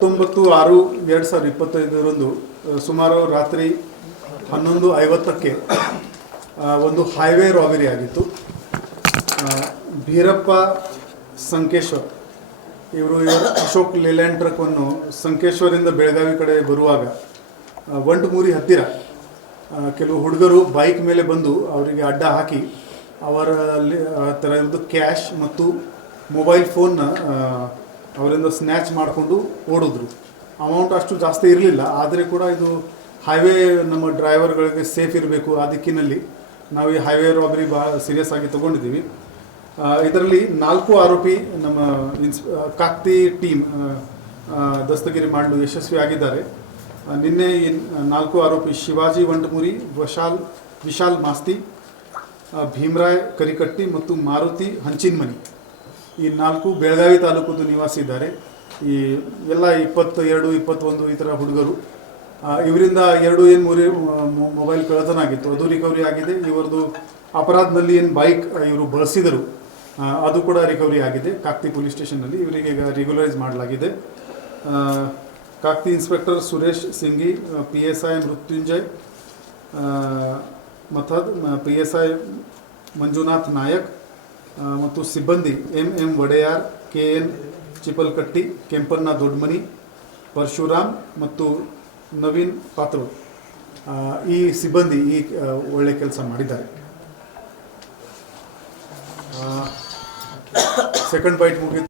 ಹತ್ತೊಂಬತ್ತು ಆರು ಎರಡು ಸಾವಿರದ ಇಪ್ಪತ್ತೈದರಂದು ಸುಮಾರು ರಾತ್ರಿ ಹನ್ನೊಂದು ಐವತ್ತಕ್ಕೆ ಒಂದು ಹೈವೇ ರಾಬರಿ ಆಗಿತ್ತು ಭೀರಪ್ಪ ಸಂಕೇಶ್ವರ್ ಇವರು ಇವರು ಅಶೋಕ್ ಲೇಲ್ಯಾಂಡ್ ಟ್ರಕ್ಕನ್ನು ಸಂಕೇಶ್ವರಿಂದ ಬೆಳಗಾವಿ ಕಡೆ ಬರುವಾಗ ಮೂರಿ ಹತ್ತಿರ ಕೆಲವು ಹುಡುಗರು ಬೈಕ್ ಮೇಲೆ ಬಂದು ಅವರಿಗೆ ಅಡ್ಡ ಹಾಕಿ ಅವರಲ್ಲಿ ಆ ಥರ ಇರೋದು ಕ್ಯಾಶ್ ಮತ್ತು ಮೊಬೈಲ್ ಫೋನ್ನ ಅವರಿಂದ ಸ್ನ್ಯಾಚ್ ಮಾಡಿಕೊಂಡು ಓಡಿದ್ರು ಅಮೌಂಟ್ ಅಷ್ಟು ಜಾಸ್ತಿ ಇರಲಿಲ್ಲ ಆದರೆ ಕೂಡ ಇದು ಹೈವೇ ನಮ್ಮ ಡ್ರೈವರ್ಗಳಿಗೆ ಸೇಫ್ ಇರಬೇಕು ಆ ದಿಕ್ಕಿನಲ್ಲಿ ನಾವು ಈ ಹೈವೇ ರಾಬರಿ ಭಾಳ ಸೀರಿಯಸ್ ಆಗಿ ತೊಗೊಂಡಿದ್ದೀವಿ ಇದರಲ್ಲಿ ನಾಲ್ಕು ಆರೋಪಿ ನಮ್ಮ ಇನ್ಸ್ ಕಾಕ್ತಿ ಟೀಮ್ ದಸ್ತಗಿರಿ ಮಾಡಲು ಯಶಸ್ವಿ ಆಗಿದ್ದಾರೆ ನಿನ್ನೆ ನಾಲ್ಕು ಆರೋಪಿ ಶಿವಾಜಿ ವಂಟಮುರಿ ವಶಾಲ್ ವಿಶಾಲ್ ಮಾಸ್ತಿ ಭೀಮರಾಯ್ ಕರಿಕಟ್ಟಿ ಮತ್ತು ಮಾರುತಿ ಹಂಚಿನ್ಮನಿ ಈ ನಾಲ್ಕು ಬೆಳಗಾವಿ ತಾಲೂಕದ್ದು ನಿವಾಸಿ ಇದ್ದಾರೆ ಈ ಎಲ್ಲ ಇಪ್ಪತ್ತು ಎರಡು ಇಪ್ಪತ್ತೊಂದು ಈ ಥರ ಹುಡುಗರು ಇವರಿಂದ ಎರಡು ಏನು ಮೂರಿ ಮೊಬೈಲ್ ಕಳೆತನ ಆಗಿತ್ತು ಅದು ರಿಕವರಿ ಆಗಿದೆ ಇವರದು ಅಪರಾಧದಲ್ಲಿ ಏನು ಬೈಕ್ ಇವರು ಬಳಸಿದರು ಅದು ಕೂಡ ರಿಕವರಿ ಆಗಿದೆ ಕಾಕ್ತಿ ಪೊಲೀಸ್ ಸ್ಟೇಷನ್ನಲ್ಲಿ ಇವರಿಗೆ ಈಗ ರೆಗ್ಯುಲರೈಸ್ ಮಾಡಲಾಗಿದೆ Kakati inspector Suresh Singi P S I Mrutyunjay Mathad P S I Manjunath Nayak ಮತ್ತು ಸಿಬ್ಬಂದಿ M M Odeyar K N Chipalkatti Kempanna Dodmani Parashuram ಮತ್ತು ನವೀನ್ ಪಾತ್ರ ಈ ಸಿಬ್ಬಂದಿ ಈ ಒಳ್ಳೆ ಕೆಲಸ ಮಾಡಿದ್ದಾರೆ ಸೆಕೆಂಡ್ ಬೈಟ್ ಮುಗಿತು